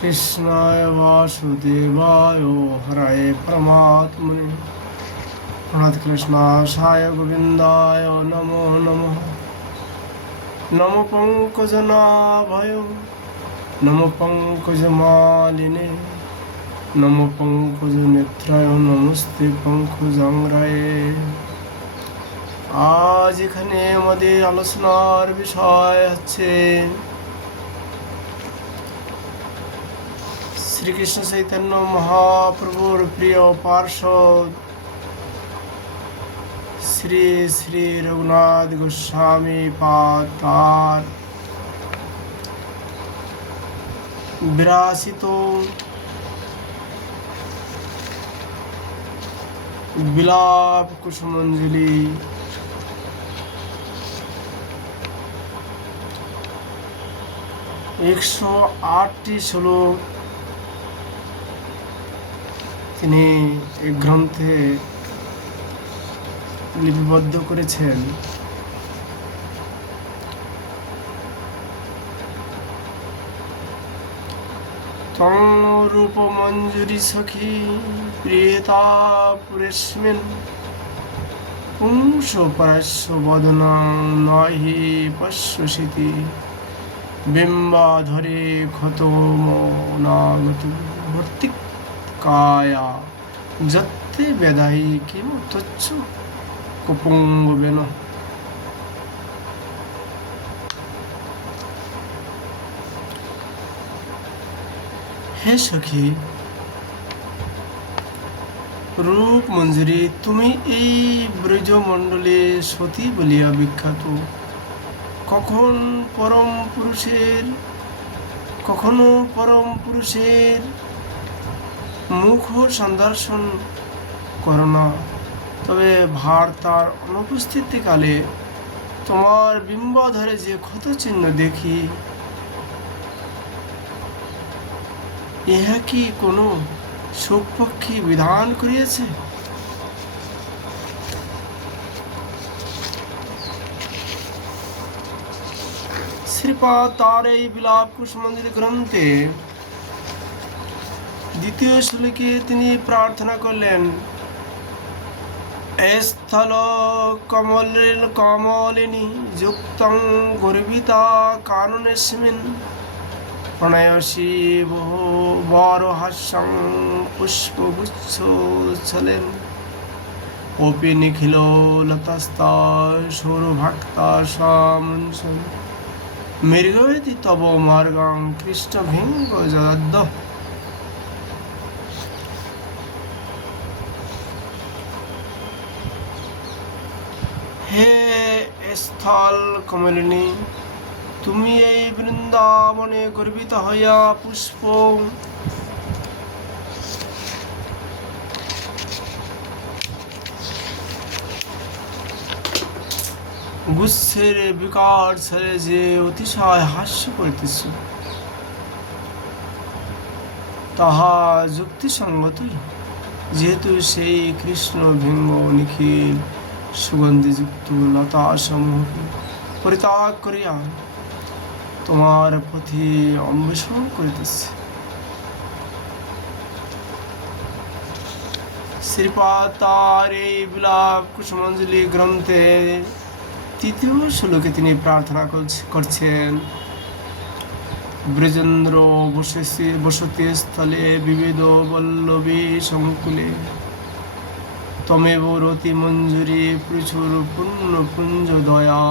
कृष्णाय वासुदेवाय हराय परमात्मने प्रणतकृष्णाय गोविन्दाय नमो नमः। नमो पंकजनाभय नमो पंकजमालिने नमो पंकजनेत्राय नमस्ते पंकजांग्राये। আজ এখানে আমাদের আলোচনার বিষয় হচ্ছে শ্রীকৃষ্ণ চৈতন্য মহাপ্রভুর প্রিয় পার্ষদ শ্রী শ্রী রঘুনাথ গোস্বামী পাদ তার বিরাসিত বিলাপ কুসুমাঞ্জলি একশো ৮টি শ্লোক তিনি এই গ্রন্থে লিপিবদ্ধ করেছেন। তং রূপ মঞ্জুরি সখী প্রিয়তা পুরেস্মিন পুংস পরস্য বদনাং নহি পশ্যসিতি বিম্বাধরে ক্ষত মৌনাগত ভর্তিকায়া যত্তে বেদাই কিম তচ্ছ কুপুঙ্গবেন। হে সখী রূপ মঞ্জুরি, তুমি এই ব্রজমণ্ডলে সতী বলিয়া বিখ্যাত। কখনো পরম পুরুষের মুখ সন্দর্শন করো না, তবে ভার তার অনুপস্থিতিকালে তোমার বিম্বাধরে যে ক্ষত চিহ্ন দেখি, ইহা কি কোনো সুখপক্ষী বিধান করিয়াছে? শ্রীপাদ তার এই বিলাপ কুসুমাঞ্জলি গ্রন্থে দ্বিতীয় শ্লোকে তিনি প্রার্থনা করলেন, স্থল কমলিনী যুক্তং গর্বিতা কাননেস্মিন প্রণয়সী বরহাস্যং পুষ্পগুচ্ছলেন অপি নিখিল লতাস্তা সৌরভক্তা সামঞ্চন মৃগয়তি তব মার্গাং কৃষ্ণ ভিঙ্গ জদ্দ। হে স্থল কমলিনী, তুমি এই বৃন্দাবনে গর্বিত হইয়া পুষ্প গুচ্ছের বিকার ছেড়ে যে অতিশয় হাস্য করিতেছ, তাহা যুক্তিসঙ্গতই, যেহেতু সেই কৃষ্ণ ভিঙ্গ নিখিল সুগন্ধিযুক্ত লতা সমূহকে পরিত্যাগ করিয়া তোমার পথে অন্বেষণ করিতেছে। শ্রীপাদ তার এই বিলাপ কুসুমাঞ্জলি গ্রন্থে তৃতীয় শ্লোকে তিনি প্রার্থনা করছেন, ব্রজেন্দ্র বসতি স্থলে বিবিধ বল্লভী সংকুলে তমেব রতি মঞ্জুরি প্রচুর পুণ্য পুঞ্জ দয়া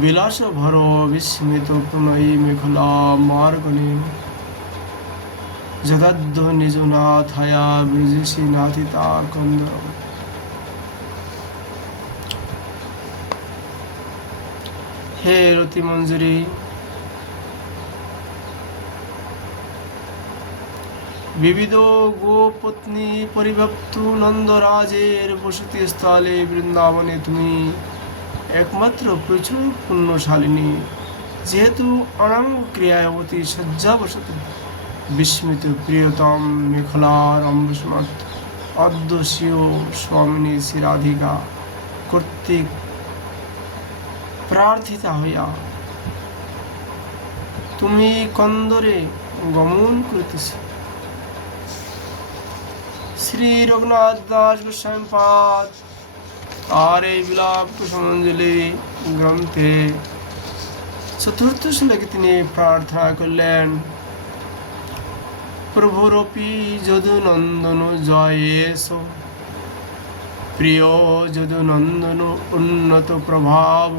বিলাস ভর বিস্মিত প্রণয়ী মেখলা মার্গণে জগদ্ধ নিজ নাথায়া ব্রজসী নাথিতা কন্দর। হে রতি মঞ্জুরি, বিবিধ গোপত্নী পরিব্যাপ্ত নন্দরাজের বসতি স্থলে বৃন্দাবনে তুমি একমাত্র প্রচুর পুণ্যশালিনী, যেহেতু অনাঙ্গ ক্রিয়ায় অতি শয্যাবশত বিস্মিত প্রিয়তম মেখলার অম্বসনাথ অদ্যস্বীয় স্বামিনী শ্রীরাধিকা কর্তৃক প্রার্থিতা হইয়া তুমি কন্দরে গমন করিতেছ। শ্রী রঘুনাথ দাস গোস্বামী পাদ তার এই বিলাপ কুসুমাঞ্জলি গ্রন্থে চতুর্থ শ্লোকে তিনি প্রার্থনা করলেন, প্রভুরপি যদুনন্দন জয়েশ, প্রিয় যদুনন্দন উন্নত প্রভাব,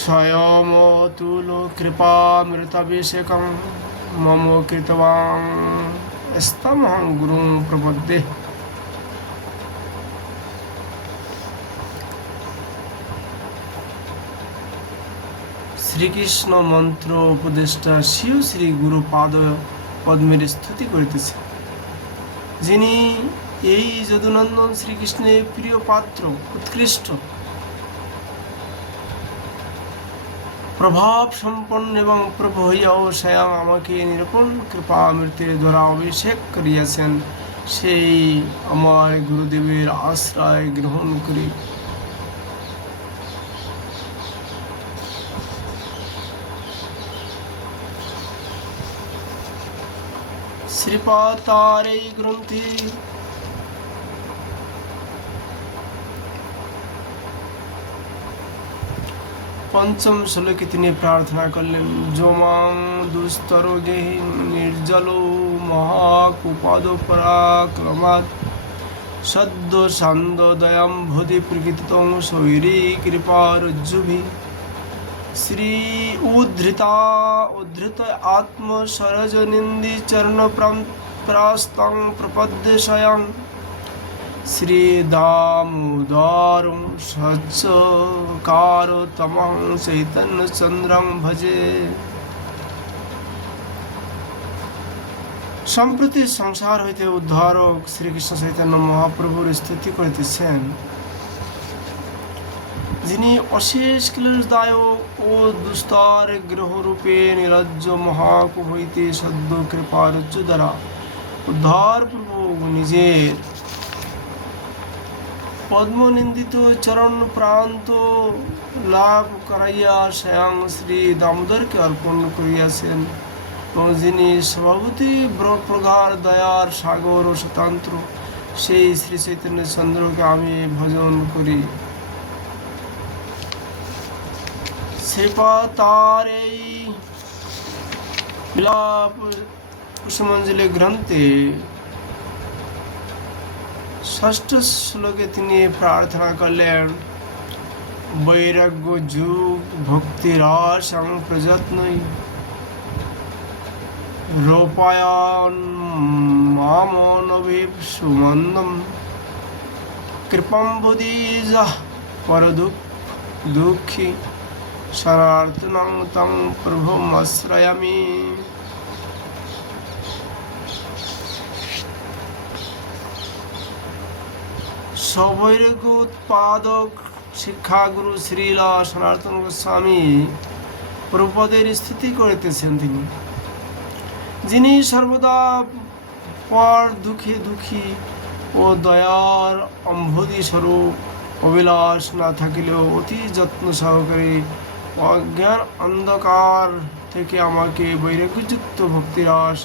স্বয়ং অতুল কৃপামৃতাভিষেকং মম কৃতবাং স্তমহং গুরুং প্রপদ্যে। শ্রীকৃষ্ণ মন্ত্র উপদেষ্টা শিও শ্রী গুরু পাদ পদ্মের স্তুতি করিতেছে, যিনি এই যদুনন্দন শ্রীকৃষ্ণের প্রিয় পাত্র, উৎকৃষ্ট প্রভাব সম্পন্ন এবং প্রভু হইয়াও স্বয়ং আমাকে নিরূপণ কৃপামৃতের দ্বারা অভিষেক করিয়াছেন, সেই আমার গুরুদেবের আশ্রয় গ্রহণ করি। শ্রীপাদ তার এই গ্রন্থে পঞ্চম শ্লোকে তিনি প্রার্থনা করলেন, যোমাং দুস্তর গেহি নির্জল মহাকুপাদ পরাক্রমাৎ সদ্য সান্দ দয়াম ভূতি প্রকৃতং শৈরী কৃপারজ্জুভি শ্রী উদ্ধৃত আত্ম সরজ নিন্দি চরণ প্রাস্তং প্রপদ্যে স্বয়ং শ্রী দামোদরং সচ্চকারতমং চৈতন্য চন্দ্রং ভজে। সম্প্রতি সংসার হইতে উদ্ধারক শ্রীকৃষ্ণ চৈতন্য মহাপ্রভুর স্তুতি করিতেছেন, যিনি অশেষ ক্লেশদায়ক ও দুস্তর গ্রহরূপে নিরজ্জ মহাকুব হইতে সদ্য কৃপারজ্জ দ্বারা উদ্ধারপূর্বক নিজের পদ্মনিন্দিত চরণ প্রান্ত লাভ করাইয়া স্বয়ং শ্রী দামোদরকে অর্পণ করিয়াছেন, এবং যিনি স্বভাবতই প্রগাঢ় দয়ার সাগর ও স্বতন্ত্র, সেই শ্রী চৈতন্য চন্দ্রকে আমি ভজন করি। শ্রীপাদ তার এই বিলাপ কুসুমাঞ্জলি গ্রন্থে ষষ্ঠ শ্লোকে তিনি প্রার্থনা করলেন, বৈরাগ্য যুগ ভক্তি রসং প্রযত্নই রূপায়ণ মামনভিপ সুমন্দম কৃপম বুদ্ধিজঃ পরদুঃখী শরণার্থিনং তং প্রভুমাশ্রয়ামি। সবৈরাগ্য উৎপাদক শিক্ষাগুরু শ্রীল সনাতন গোস্বামী প্রভুপদের স্থিতি করিতেছেন, যিনি সর্বদা পর দুঃখে দুঃখী ও দয়ার অম্ভুদি স্বরূপ, অবিলাস না থাকিলেও অতি যত্ন সহকারে অজ্ঞান অন্ধকার থেকে আমাকে বৈরাগ্যযুক্ত ভক্তিরস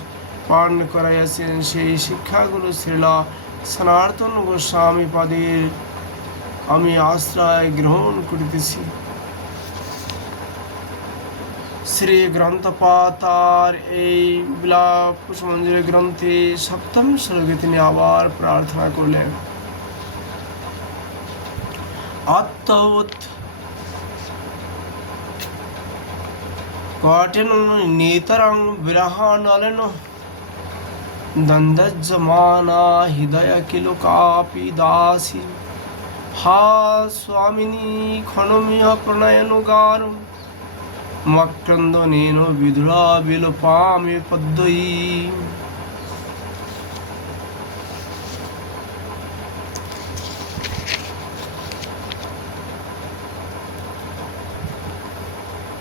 পান করাইয়াছেন, সেই শিক্ষাগুলো শ্রীলা সনাতন গোস্বামী পাদের আমি আশ্রয় গ্রহণ করিতেছি। শ্রী গ্রন্থপাদ তার এই বিলাপ কুসুমাঞ্জলি গ্রন্থে সপ্তম শ্লোকে তিনি আবার প্রার্থনা করলেন, আত্মবৎ কটেন নেতরং বিরহানলেন দন্দজ্জমানা হৃদয় কিল কাপি দাসী হা স্বামিনী ক্ষণমিহ প্রণয়নুগার মক্রন্দনেন বিধুরা বিলোপামি পদ্ময়ী।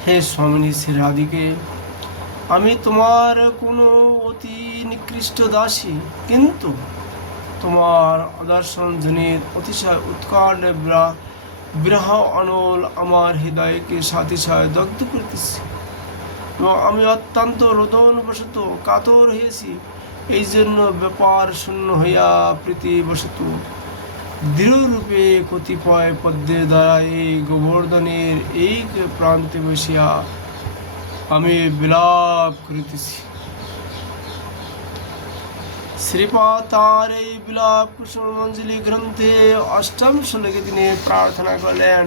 হে স্বামিনী শ্রী রাধিকে, আমি তোমার কোনো অতি নিকৃষ্ট দাসী, কিন্তু তোমার আদর্শন জনিত অতিশয় উৎকট বিরহ অনল আমার হৃদয়কে সাতিশয় দগ্ধ করিতেছে। এবং আমি অত্যন্ত রোদনবশত কাতর হয়েছি, এই জন্য ব্যাপার শূন্য হইয়া প্রীতিবশত দৃঢ়রূপে কতিপয় পদ্মের দ্বারা এই গোবর্ধনের এই প্রান্তে বসিয়া আমি বিলাপ করিতেছি। শ্রীপাদ তার এই বিলাপ কুসুমাঞ্জলি গ্রন্থে অষ্টম শ্লোকে তিনি প্রার্থনা করলেন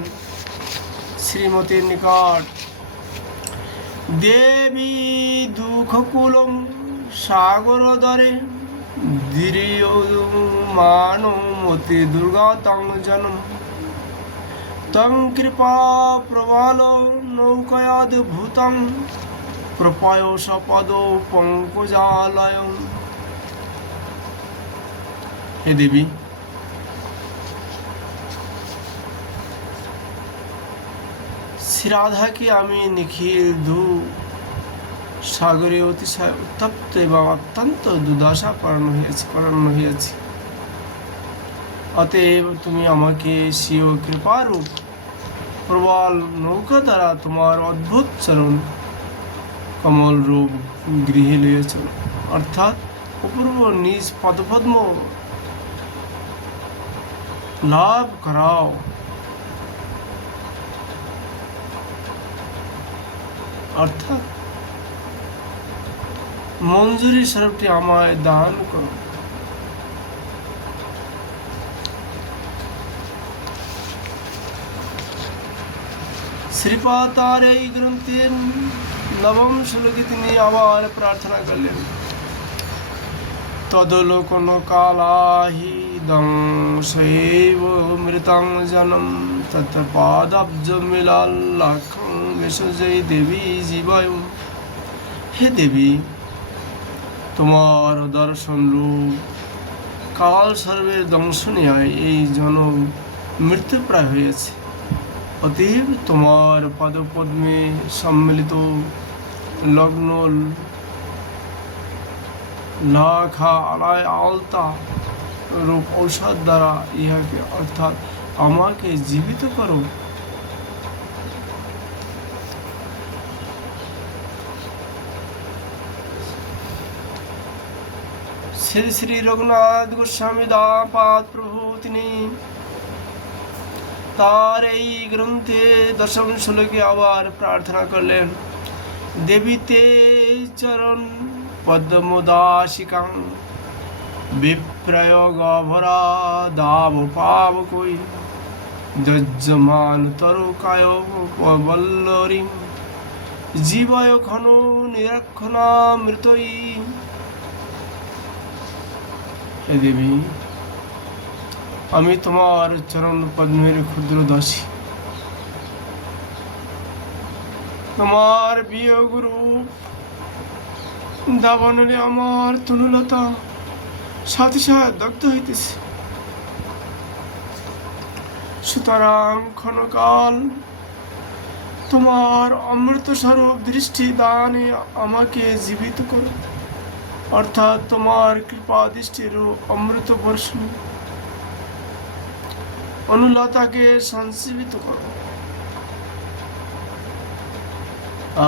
শ্রীমতীর নিকট, দেবী দুঃখকুলম সাগরদরে দীর্যমানমতি দুর্গাতং জনম তং কৃপা প্রবাল নৌকয়াদ্ভুতং প্রপয় সপদ পঙ্কজালয়। হে দেবী, শ্রীরাধাকে আমি নিখিল সাগরে অতিশয় উত্তপ্ত এবং অত্যন্ত দুর্দশা পরায়ণ হইয়াছি। অতএব তুমি আমাকে স্বীয় কৃপারূপ প্রবল নৌকা দ্বারা তোমার অদ্ভুত চরণ কমল রূপ গৃহে লইয়াছ, অর্থাৎ অপূর্ব নিজ পদপদ্ম লাভ করাও। অর্থাৎ মঞ্জুরি স্বরূপটি আমায় দান করো। শ্রীপাদ তার এই গ্রন্থের নবম শ্লোকে তিনি আবার প্রার্থনা করলেন, তদলোকন কালাহি দংশৈব মৃতং জনম তৎপাদাব্জ মিলাল্লাখং বিশ্বজয়ী দেবী জীবায়ু। হে দেবী, তোমার দর্শন রূপ কাল সর্বের দংশনীয় এই জনম মৃত্যুপ্রায় হয়েছে। অতএব তোমার পদপদ্মে সম্মিলিত লগ্ন লাখা আলায় আলতা রূপ ঔষধ দ্বারা ইহাকে অর্থাৎ আমাকে জীবিত করো। শ্রী শ্রী রঘুনাথ গোস্বামী দাপাদ প্রভু তিনি তার এই গ্রন্থে দশম শ্লোকে আবার প্রার্থনা করলেন, দেবীতে চরণ পদ্মদাসিকাং বিপ্রয়োগ ভরা দাব পাবকই যজ্জমান তরুকায় বল্লরী জীবয় ঘন নিরক্ষণা মৃতই। হে দেবী, আমি তোমার চরণ পদ্মের ক্ষুদ্র দাসী, তোমার বিয়োগ রূপ দাবনে আমার তনুলতা সাথে সাথে দগ্ধ হইতেছে। সুতরাং ক্ষণকাল তোমার অমৃত স্বরূপ দৃষ্টি দানে আমাকে জীবিত করো, অর্থাৎ তোমার কৃপা দৃষ্টির অমৃত বর্ষণ অনুলতাকে সঞ্জীবিত করো।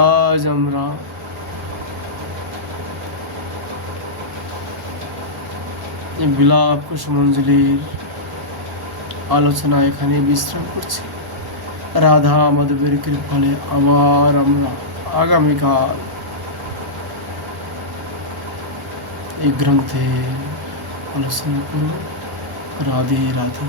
আজ আমরা বিলাপ কুসুমাঞ্জলির আলোচনা এখানে বিশ্রাম করছি। রাধা মাধবের কৃপালে আবার আমরা আগামীকাল এই গ্রন্থে আলোচনা করব। রাধে রাধে।